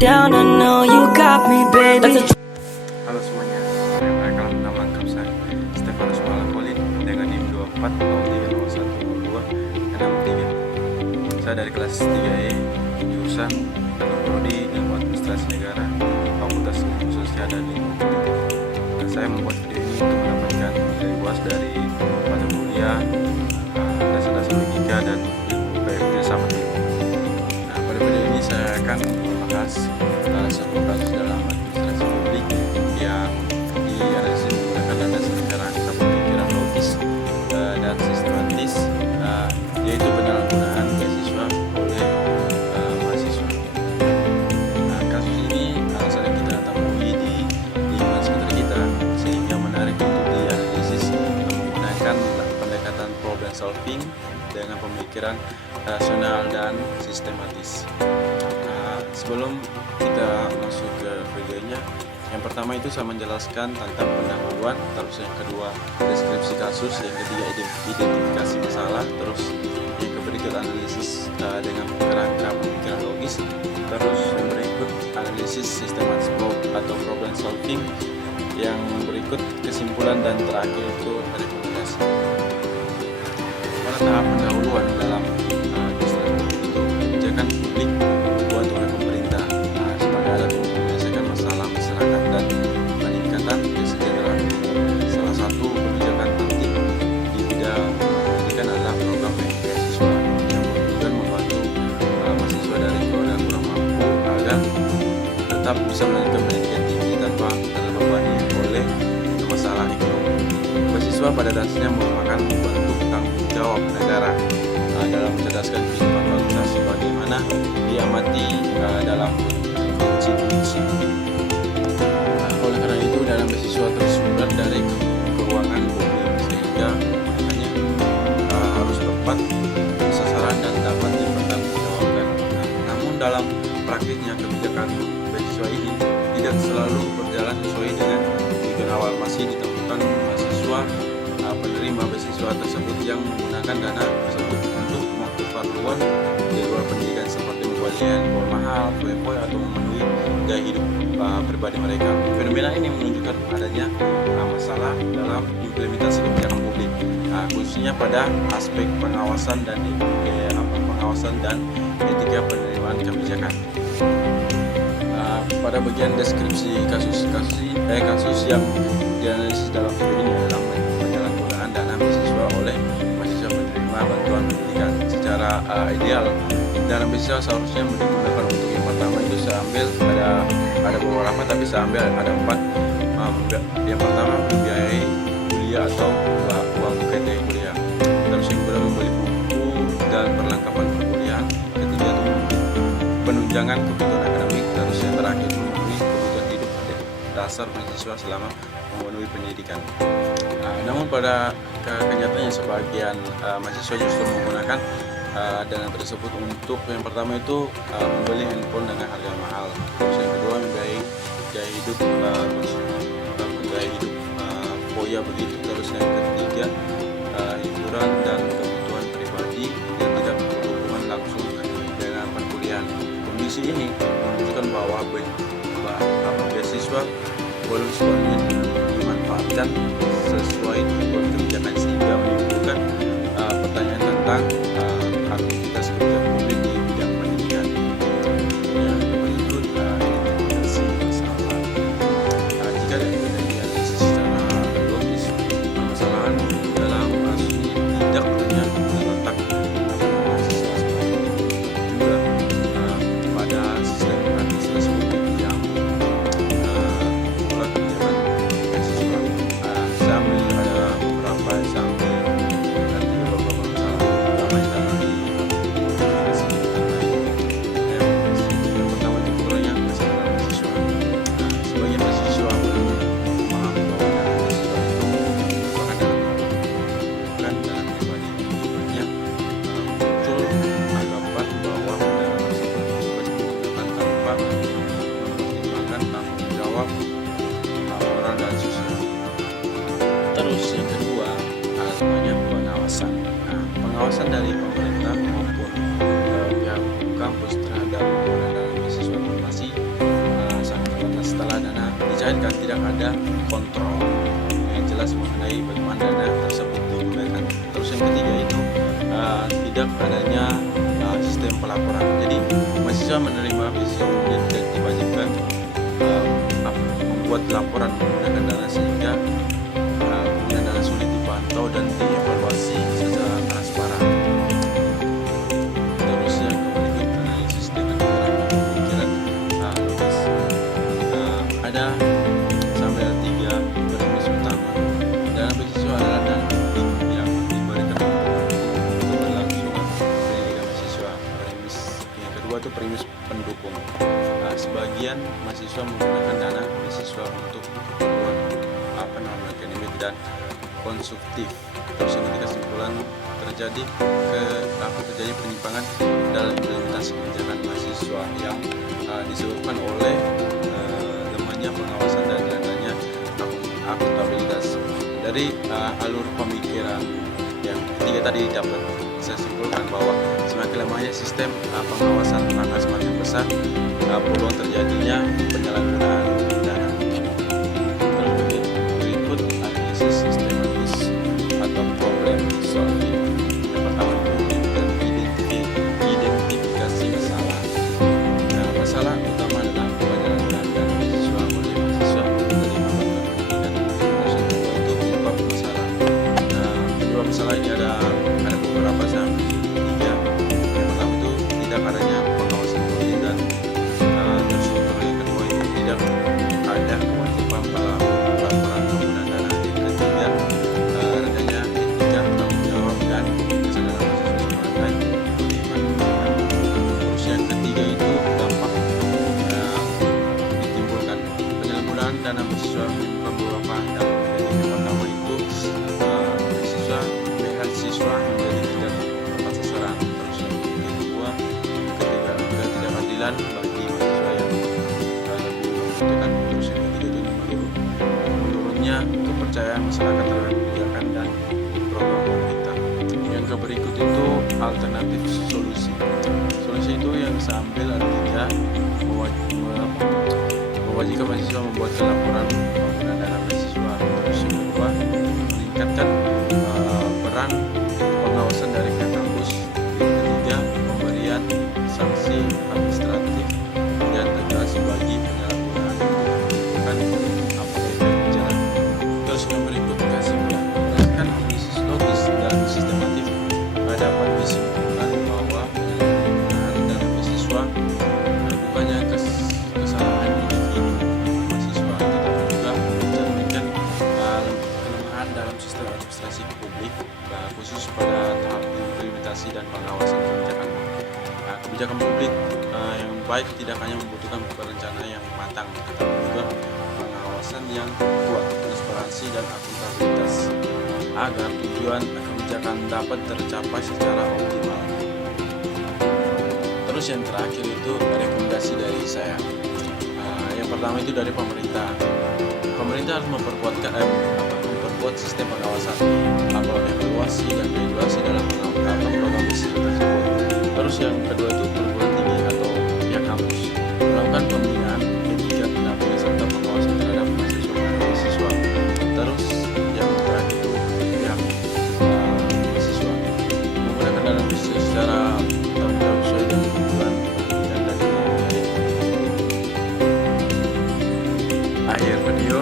down, I know you got me, baby. Halo semuanya, perkenalkan nama lengkap saya Stefanus Malakolin dengan NIM 2403012263. Saya dari kelas 3E jurusan Prodi Ilmu Administrasi Negara, Fakultas Ilmu Sosial dan Ilmu Politik. Dan saya membuat video ini untuk mendapatkan nilai puas dari mata kuliah, dasar-dasar logika dan filsafat ilmu. Nah, pada video ini saya akan membahas sebuah kasus dalam administrasi publik yang dianalisis menggunakan landasan kerangka pemikiran logis dan sistematis, yaitu penyalahgunaan beasiswa oleh mahasiswa. Nah, kasus ini sering kita temui di lingkungan sekitar kita, sehingga menarik untuk dianalisis menggunakan pendekatan problem solving dengan pemikiran rasional dan sistematis. Sebelum kita masuk ke videonya, yang pertama itu saya menjelaskan tentang pendahuluan, terus yang kedua deskripsi kasus, yang ketiga identifikasi masalah, terus yang berikut analisis dengan kerangka pemikiran logis, terus yang berikut analisis sistematis atau problem solving, yang berikut kesimpulan, dan terakhir itu rekomendasi. Pada tahap pendahuluan dalam administrasi itu kebijakan publik dibuat oleh pemerintah sebagai alat untuk menyelesaikan masalah masyarakat dan peningkatan kesejahteraan. Salah satu kebijakan penting di bidang pendidikan adalah program beasiswa yang bertujuan membantu mahasiswa dari keluarga kurang mampu agar tetap bisa melanjutkan pendidikan tinggi tanpa terbebani oleh masalah ekonomi. Beasiswa pada dasarnya merupakan bentuk tanggung jawab negara dalam mencerdaskan kehidupan bangsa sebagaimana diamati dalam konstitusi. Oleh karena itu, dalam beasiswa tersumber dari keuangan publik, sehingga hanya harus tepat sasaran dan dapat dipertanggungjawabkan. Namun dalam praktiknya kebijakan beasiswa ini tidak selalu berjalan sesuai dengan tujuan awal. Masih ditemukan mahasiswa penerima beasiswa tersebut yang menggunakan dana tersebut untuk keperluan di luar pendidikan seperti pembelian handphone mahal, foya-foya, atau memenuhi gaya hidup pribadi mereka. Fenomena ini menunjukkan adanya masalah dalam implementasi kebijakan publik, khususnya pada aspek pengawasan dan etika penerimaan kebijakan. Pada bagian deskripsi kasus yang dianalisis dalam video ini adalah penyalahgunaan dana beasiswa oleh mahasiswa penerima bantuan pendidikan. Secara ideal, dana beasiswa seharusnya digunakan untuk yang pertama itu saya ambil ada beberapa, tapi saya ambil ada 4. Yang pertama, membiayai kuliah atau uang UKT kuliah. Terus yang kedua, membeli buku dan perlengkapan perkuliahan. Ketiga itu penunjangan kebutuhan akademik. Terus yang terakhir, memenuhi kebutuhan hidup dasar mahasiswa selama memenuhi pendidikan. Namun pada kenyataannya sebagian mahasiswa justru menggunakan dana tersebut untuk yang pertama itu membeli handphone dengan harga mahal. Terus yang kedua, membiayai gaya hidup foya begitu. Terus yang ketiga, hiburan dan kebutuhan pribadi yang tidak berhubungan langsung dengan perkuliahan. Kondisi ini menunjukkan bahwa beasiswa belum sepenuhnya dimanfaatkan sesuai tujuan kebijakan, sehingga menimbulkan pertanyaan tentang aktivitas kerja publik di bidang pendidikan. Yang berikut identifikasi masalah. Jika dianalisis secara logis, permasalahan dalam kasus ini tidak hanya terletak pada mahasiswa sebagai juga pada sistem administrasi publik yang membuat kebijakan beasiswa. Saya ambil ada beberapa sampai dari beberapa masalah utama yang dapat diidentifikasi yang pertama itu kurangnya kesadaran mahasiswa. Sebagian mahasiswa belum paham bahwa dana beasiswa itu merupakan dana pribadi. Akibatnya muncul anggapan bahwa dana tersebut digunakan tanpa mempertimbangkan tanggung jawab moral dan sosial. Terus yang kedua, namanya pengawasan. Pengawasan dari pemerintah maupun pihak kampus terhadap pendanaan beasiswa masih tidak ada kontrol yang jelas mengenai bagaimana dana tersebut digunakan. Terus yang ketiga itu tidak adanya sistem pelaporan. Jadi mahasiswa menerima beasiswa kemudian tidak diwajibkan membuat laporan menggunakan dana, sehingga kemudian dana sulit dipantau dan dievaluasi secara transparan. Terus yang berikut analisis dengan menerapkan pemikiran logis. Ada sampai ada 3 premis utama. Dana beasiswa adalah dana publik yang diberikan untuk keberlangsungan pendidikan mahasiswa. Premis yang kedua itu premis pendukung. Sebagian mahasiswa menggunakan dana beasiswa untuk keperluan akademik dan konsumtif. Terus yang ketiga, kesimpulan terjadi penyimpangan dalam implementasi kebijakan mahasiswa yang disebabkan oleh lemahnya pengawasan dan rendahnya akuntabilitas. Dari alur pemikiran yang ketiga tadi dapat saya simpulkan bahwa semakin lemahnya sistem pengawasan, maka semakin besar peluang terjadinya penyalahgunaan dana. Terus berikut analisis sistematis atau problem solving. Yang pertama itu identifikasi masalah. Masalah utama adalah penyalahgunaan dana beasiswa oleh mahasiswa menerima bantuan pendidikan. Terus yang kedua itu penyebab masalah. Penyebab masalah ini ada beberapa sampai 3. Yang pertama itu tidak adanya pengawasan rutin dan terstruktur. Yang kedua itu tidak ada kewajiban pelaporan penggunaan dana. Yang ketiga, rendahnya etika tanggung jawab dan kesadaran mahasiswa sebagai penerima. Terus yang ketiga itu dampak ditimbulkan penyalahgunaan dana beasiswa menimbulkan beberapa dampak. Yang pertama itu mahasiswa menjadi tidak tepat sasaran. Terus yang kedua, ketidakadilan bagi mahasiswa yang lebih membutuhkan. Terus yang ketiga itu menurunnya kepercayaan masyarakat terhadap kebijakan dan program pemerintah. Yang berikut itu alternatif solusi. Solusi itu yang saya ambil ada 3: mewajibkan mahasiswa membuat laporan penggunaan dana beasiswa. Terus yang kedua, meningkatkan peran pengawasan dari pihak kampus. Yang ketiga, pemberian sanksi administratif yang tegas bagi penyalahgunaan bukan kebijakan. Terus yang berikut kesimpulan. Berdasarkan analisis logis dan sistematif dapat disimpulkan bahwa penyalahgunaan dana beasiswa bukannya kesalahan individu mahasiswa, tetapi juga mencerminkan kelemahan dalam sistem administrasi publik, khusus pada tahap implementasi dan pengawasan kebijakan. Kebijakan publik yang baik tidak hanya membutuhkan perencanaan yang matang, tetapi juga pengawasan yang kuat, transparansi dan akuntabilitas agar tujuan kebijakan dapat tercapai secara optimal. Terus yang terakhir itu rekomendasi dari saya. Yang pertama itu dari pemerintah. Pemerintah harus memperkuat sistem pengawasan, evaluasi dan regulasi dalam program beasiswa tersebut. Terus yang kedua itu perguruan tinggi atau pihak kampus melakukan pembinaan etika pendampingan serta pengawasan terhadap mahasiswa. Terus yang terakhir itu pihak mahasiswa menggunakan dana beasiswa secara tanggung jawab sesuai dengan kebutuhan dan dari akhir video.